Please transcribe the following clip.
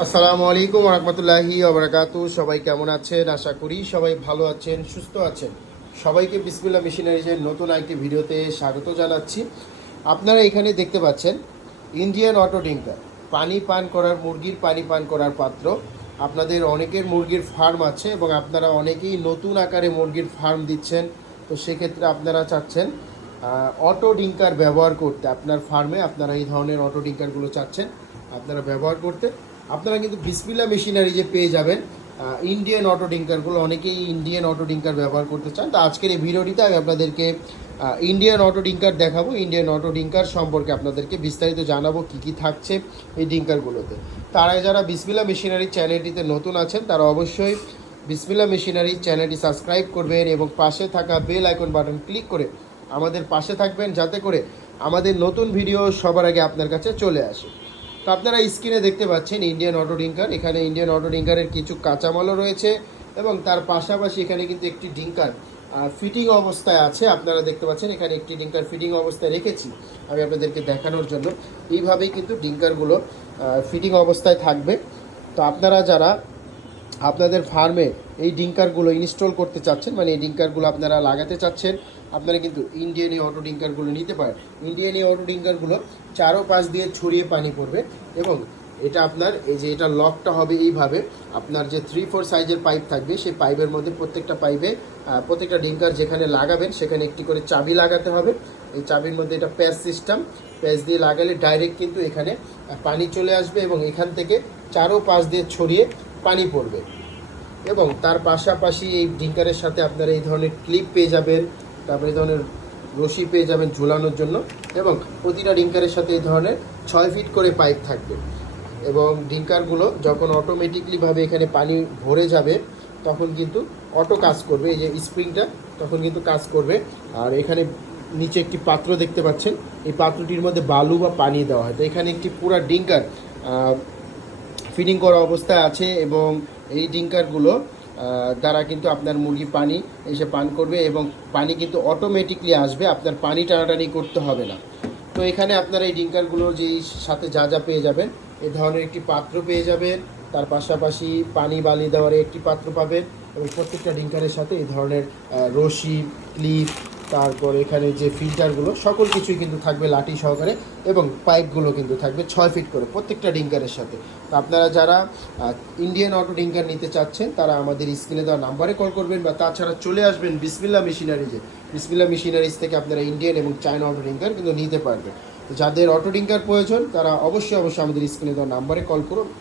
আসসালামু আলাইকুম রহমতুল্লাহি ওবরাকাতু সবাই কেমন আছেন? আশা করি সবাই ভালো আছেন, সুস্থ আছেন। সবাইকে বিসমিল্লা মেশিনারিজের নতুন একটি ভিডিওতে স্বাগত জানাচ্ছি। আপনারা এখানে দেখতে পাচ্ছেন ইন্ডিয়ান অটো ডিঙ্কার পানি পান করার, মুরগির পানি পান করার পাত্র। আপনাদের অনেকের মুরগির ফার্ম আছে এবং আপনারা অনেকেই নতুন আকারে মুরগির ফার্ম দিচ্ছেন। তো সেক্ষেত্রে আপনারা চাচ্ছেন অটো ডিঙ্কার ব্যবহার করতে। আপনার ফার্মে আপনারা এই ধরনের অটো ডিঙ্কারগুলো চাচ্ছেন, আপনারা ব্যবহার করতে। আপনারা কিন্তু বিসমিল্লা মেশিনারি যে পেয়ে যাবেন ইন্ডিয়ান অটো ডিঙ্কারগুলো অনেকেই ইন্ডিয়ান অটো ডিঙ্কার ব্যবহার করতে চান। তো আজকের এই ভিডিওটিতে আমি আপনাদেরকে ইন্ডিয়ান অটো ডিঙ্কার দেখাবো। ইন্ডিয়ান অটো ডিঙ্কার সম্পর্কে আপনাদেরকে বিস্তারিত জানাব কী কী থাকছে এই ডিঙ্কারগুলোতে তারা যারা বিসমিল্লা মেশিনারি চ্যানেলটিতে নতুন আছেন, তারা অবশ্যই বিসমিল্লা মেশিনারি চ্যানেলটি সাবস্ক্রাইব করবেন এবং পাশে থাকা বেল আইকন বাটন ক্লিক করে আমাদের পাশে থাকবেন, যাতে করে আমাদের নতুন ভিডিও সবার আগে আপনার কাছে চলে আসে। তো আপনারা স্ক্রিনে দেখতে পাচ্ছেন ইন্ডিয়ান অটো ডিঙ্কার এখানে ইন্ডিয়ান অটো ডিঙ্কারের কিছু কাঁচামালও রয়েছে এবং তার পাশাপাশি এখানে কিন্তু একটি ডিঙ্কার ফিটিং অবস্থায় আছে। আপনারা দেখতে পাচ্ছেন এখানে একটি ডিঙ্কার ফিটিং অবস্থায় রেখেছি। আমি আপনাদেরকে দেখানোর জন্য। এইভাবেই কিন্তু ডিঙ্কারগুলো ফিটিং অবস্থায় থাকবে। তো আপনারা যারা আপনাদের ফার্মে এই ডিঙ্কারগুলো ইনস্টল করতে চাচ্ছেন মানে এই ডিঙ্কারগুলো আপনারা লাগাতে চাচ্ছেন আপনারা কিন্তু ইন্ডিয়ান এই অটো ডিঙ্কারগুলো নিতে পারেন। ইন্ডিয়ান এই অটো ডিঙ্কারগুলো চারো পাশ দিয়ে ছড়িয়ে পানি পড়বে এবং এটা আপনার এই যে এটা লকটা হবে এইভাবে, আপনার যে থ্রি ফোর সাইজের পাইপ থাকবে, সেই পাইপের মধ্যে প্রত্যেকটা পাইপে প্রত্যেকটা ডিঙ্কার যেখানে লাগাবেন সেখানে একটি করে চাবি লাগাতে হবে। এই চাবির মধ্যে এটা প্যাচ সিস্টেম প্যাচ দিয়ে লাগালে ডাইরেক্ট কিন্তু এখানে পানি চলে আসবে এবং এখান থেকে চারো পাশ দিয়ে ছড়িয়ে পানি পড়বে। এবং তার পাশাপাশি এই ডিঙ্কারের সাথে আপনারা এই ধরনের ক্লিপ পেয়ে যাবেন। তারপরে এই ধরনের রশি পেয়ে যাবেন ঝুলানোর জন্য এবং প্রতিটা ডিঙ্কারের সাথে এই ধরনের ছয় ফিট করে পাইপ থাকবে। এবং ডিঙ্কারগুলো যখন অটোমেটিকলিভাবে এখানে পানি ভরে যাবে, তখন কিন্তু অটো কাজ করবে। এই যে স্প্রিংটা, তখন কিন্তু কাজ করবে। আর এখানে নিচে একটি পাত্র দেখতে পাচ্ছেন। এই পাত্রটির মধ্যে বালু বা পানি দেওয়া হয়। তো এখানে একটি পুরা ডিঙ্কার ফিডিং করা অবস্থায় আছে এবং এই ডিঙ্কারগুলো দ্বারা কিন্তু আপনার মুরগি পানি এসে পান করবে এবং পানি কিন্তু অটোমেটিকলি আসবে, আপনার পানি টানাটানি করতে হবে না। তো এখানে আপনারা এই ডিঙ্কারগুলোর যেই সাথে যা যা পেয়ে যাবেন, এ ধরনের একটি পাত্র পেয়ে যাবেন, তার পাশাপাশি পানি বালি দেওয়ার একটি পাত্র পাবেন এবং প্রত্যেকটা ডিঙ্কারের সাথে এই ধরনের রশি, ক্লিপ তারপর এখানে যে ফিল্টারগুলো, সকল কিছুই কিন্তু থাকবে লাঠি সহকারে এবং পাইপগুলো কিন্তু থাকবে ছয় ফিট করে প্রত্যেকটা ডিঙ্কারের সাথে। তো আপনারা যারা ইন্ডিয়ান অটো ডিঙ্কার নিতে চাচ্ছেন, তারা আমাদের স্ক্রিনে দেওয়া নাম্বারে কল করবেন বা তাছাড়া চলে আসবেন বিসমিল্লা মেশিনারিজে বিসমিল্লা মেশিনারিজ থেকে আপনারা ইন্ডিয়ান এবং চায়না অটো ডিঙ্কার কিন্তু নিতে পারবেন। যাদের অটো ডিঙ্কার প্রয়োজন, তারা অবশ্যই অবশ্যই আমাদের স্ক্রিনে দেওয়া নাম্বারে কল করুন।